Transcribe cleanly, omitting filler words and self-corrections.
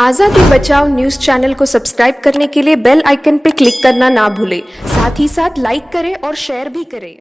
आज़ादी बचाओ news channel को subscribe करने के लिए बेल आइकन पर क्लिक करना ना भूलें। साथ ही साथ लाइक करें और शेयर भी करें।